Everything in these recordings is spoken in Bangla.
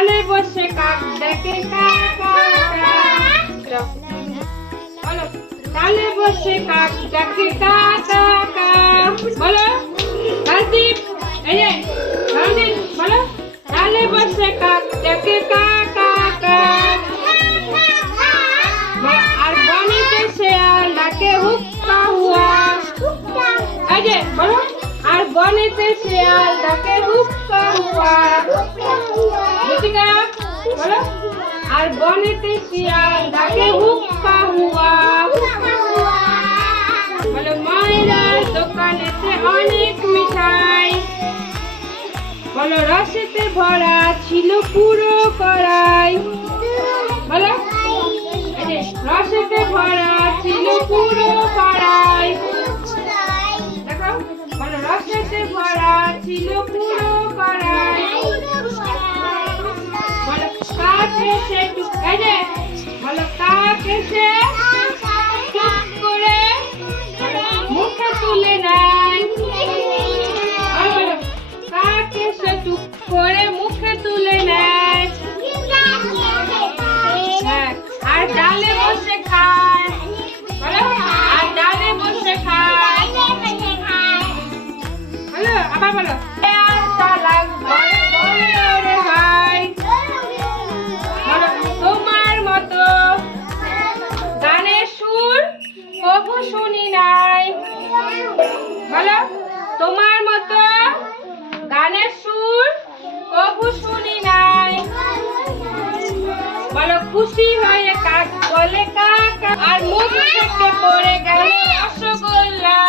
ডালে বসে কাক ডাকে ডালে বসে কাক ডাকে কা ডাকে বলো। আর বনেতে শিয়াল ডাকে হুক্কা হুয়া বলো, মায়েরার দোকানেতে অনেক মিঠাই। বলো, রসেতে ভরা ছিল পুরো কড়াই। বলো এই যে, বলো, কাক করে মুখে তুলে বলো, কাক এসে করে মুখে তুলে নেয়? আর ডালে বসে খায়। আর ডালে বসে খায়। বলো, আবার বলো। কবু নাই। বলো, তোমার মতো গানের সুর কবু শুনি নাই। বলো, খুশি হয়ে কাক বলে কাকা, আর মুখ থেকে পড়ে গেল রসগোল্লা।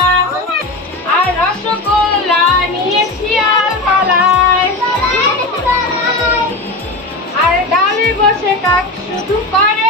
আর রসগোল্লা নিয়ে শিয়াল পালায়। আর ডালে বসে কাক শুধু করে